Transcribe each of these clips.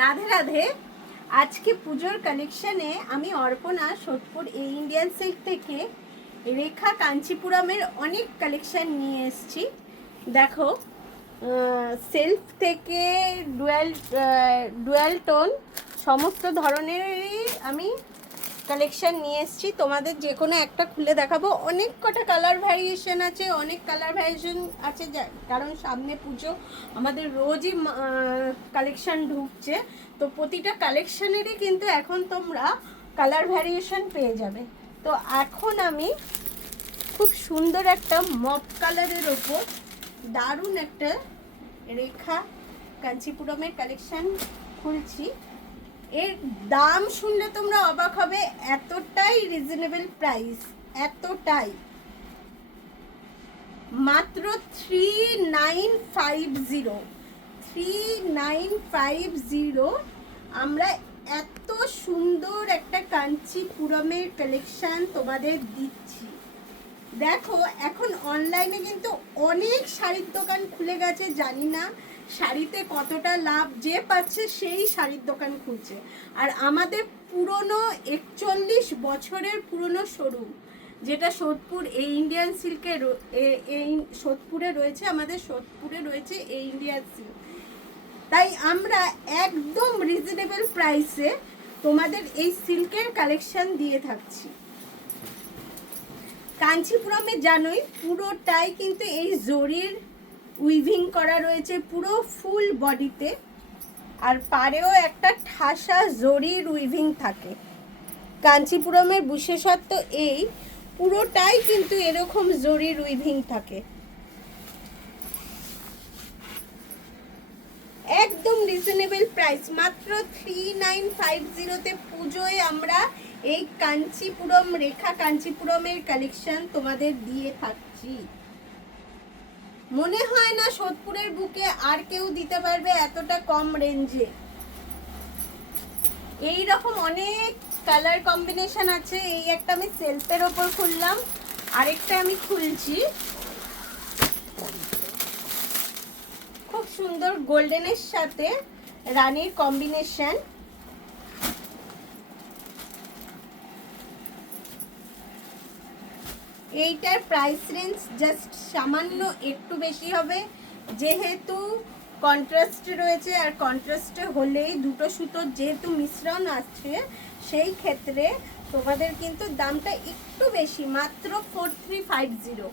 রাধে রাধে। আজকে পুজোর কালেকশানে আমি অর্পণা সোদপুর এই ইন্ডিয়ান সিল্ক থেকে রেখা কাঞ্চিপুরমের অনেক কালেকশান নিয়ে এসেছি। দেখো, সেলফ থেকে ডুয়াল টোন সমস্ত ধরনেরই আমি কালেকশান নিয়ে এসেছি। তোমাদের যে কোনো একটা খুলে দেখাবো। অনেক কটা কালার ভ্যারিয়েশন আছে, অনেক কালার ভ্যারিয়েশন আছে, কারণ সামনে পুজো, আমাদের রোজই কালেকশান ঢুকছে। তো প্রতিটা কালেকশানেরই কিন্তু এখন তোমরা কালার ভ্যারিয়েশন পেয়ে যাবে। তো এখন আমি খুব সুন্দর একটা মপ কালারের ওপর দারুণ একটা রেখা কাঞ্চিপুরমের কালেকশান খুলছি। এর দাম শুনলে তোমরা অবাক হবে, এতটাই রিজনেবল প্রাইস, এতটাই, মাত্র 3950 আমরা এত সুন্দর একটা কাঞ্চিপুরমের কালেকশান তোমাদের দিচ্ছি। দেখো, এখন অনলাইনে কিন্তু অনেক শাড়ির দোকান খুলে গেছে, জানি না শাড়িতে কতটা লাভ, যে পাচ্ছে সেই শাড়ির দোকান খুলছে। আর আমাদের পুরনো 41 বছরের পুরনো শোরুম, যেটা সোদপুর এই ইন্ডিয়ান সিল্কের, এই সোদপুরে রয়েছে, আমাদের সোদপুরে রয়েছে এই ইন্ডিয়ান সিল্ক। তাই আমরা একদম রিজনেবল প্রাইসে তোমাদের এই সিল্কের কালেকশন দিয়ে থাকছি। কাঞ্চিপুরমে জানোই পুরোটাই কিন্তু এই জরির উইভিং করা রয়েছে পুরো ফুল বডিতে, আর পাড়েও একটা ঠাসা জরির উইভিং থাকে। কাঞ্চিপুরমের বিশেষত্ব এই, পুরোটাই কিন্তু এরকম জরির উইভিং থাকে। একদম রিজনেবল প্রাইস, মাত্র 3950-তে পুজোয় আমরা এই কাঞ্চিপুরম, রেখা কাঞ্চিপুরমের কালেকশন তোমাদের দিয়ে থাকছি। মনে হয় না সোদপুরের বুকে আর কেউ দিতে পারবে এতটা কম রেঞ্জে। এই রকম অনেক কালার কম্বিনেশন আছে। এই একটা আমি সেলফের ওপর খুললাম, আরেকটা আমি খুলছি খুব সুন্দর গোল্ডেনের সাথে রানীর কম্বিনেশন। এইটার প্রাইস রেঞ্জ জাস্ট সামান্য একটু বেশি হবে, যেহেতু কন্ট্রাস্টে রয়েছে, আর কন্ট্রাস্টে হলেই দুটো সুতোর যেহেতু মিশ্রণ আসছে, সেই ক্ষেত্রে তোমাদের কিন্তু দামটা একটু বেশি, মাত্র 4350।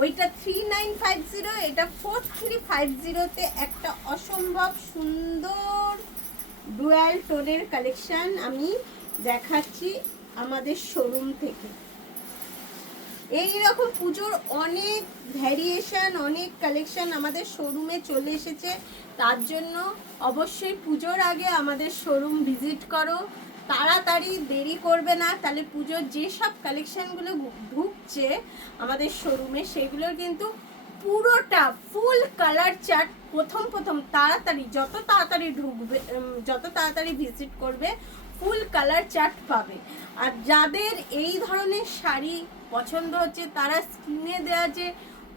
ওইটা 3950, এটা 4350-তে একটা অসম্ভব সুন্দর ডুয়াল টোনের কালেকশান আমি দেখাচ্ছি আমাদের শোরুম থেকে। এই রকম পুজোর অনেক ভ্যারিয়েশন, অনেক কালেকশন আমাদের শোরুমে চলে এসেছে। তার জন্য অবশ্যই পুজোর আগে আমাদের শোরুম ভিজিট করো, তাড়াতাড়ি, দেরি করবে না, তাহলে পুজোর যেসব কালেকশানগুলো ঢুকছে আমাদের শোরুমে, সেগুলোর কিন্তু পুরোটা ফুল কালার চার্ট প্রথম তাড়াতাড়ি, যত তাড়াতাড়ি ঢুকবে, যত তাড়াতাড়ি ভিজিট করবে, ফুল কালার চার্ট পাবে। আর যাদের এই ধরনের শাড়ি পছন্দ হচ্ছে, তারা স্ক্রিনে দেওয়া যে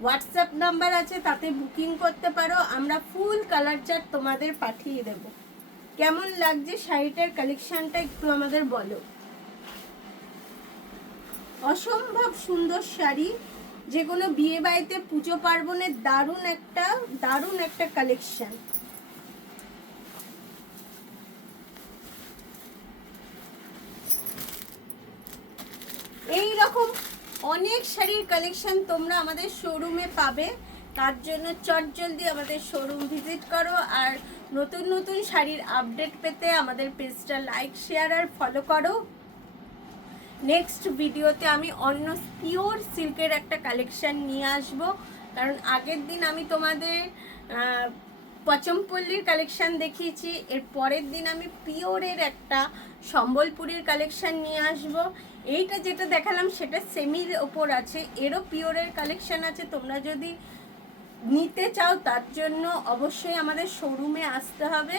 হোয়াটসঅ্যাপ নাম্বার আছে তাতে বুকিং করতে পারো, আমরা ফুল কালার চার্ট তোমাদের পাঠিয়ে দেব। কেমন লাগছে শাড়িটার কালেকশনটা একটু আমাদের বলো। অসম্ভব সুন্দর শাড়ি, যে কোনো বিয়ে বাড়িতে, পুজো পার্বণের দারুণ একটা কালেকশন। এই রকম অনেক শাড়ির কালেকশন তোমরা আমাদের শোরুমে পাবে। তার জন্য চটজলদি আমাদের শোরুম ভিজিট করো, আর নতুন শাড়ির আপডেট পেতে আমাদের পেজটা লাইক, শেয়ার আর ফলো করো। নেক্সট ভিডিওতে আমি অন্য পিওর সিল্কের একটা কালেকশন নিয়ে আসব, কারণ আগের দিন আমি তোমাদের পচমপল্লির কালেকশন দেখিয়েছি, এর পরের দিন আমি পিওরের একটা সম্বলপুরীর কালেকশন নিয়ে আসব। এইটা যেটা দেখালাম সেটা সেমির ওপর আছে, এরও পিওরের কালেকশন আছে। তোমরা যদি নিতে চাও তার জন্য অবশ্যই আমাদের শোরুমে আসতে হবে।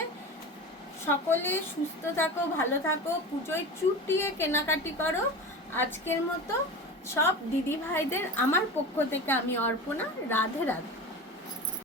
সকলে সুস্থ থাকো, ভালো থাকো, পুজোয় চুটিয়ে কেনাকাটি করো। আজকের মতো সব দিদি ভাইদের আমার পক্ষ থেকে আমি অর্পণা, রাধে রাধে।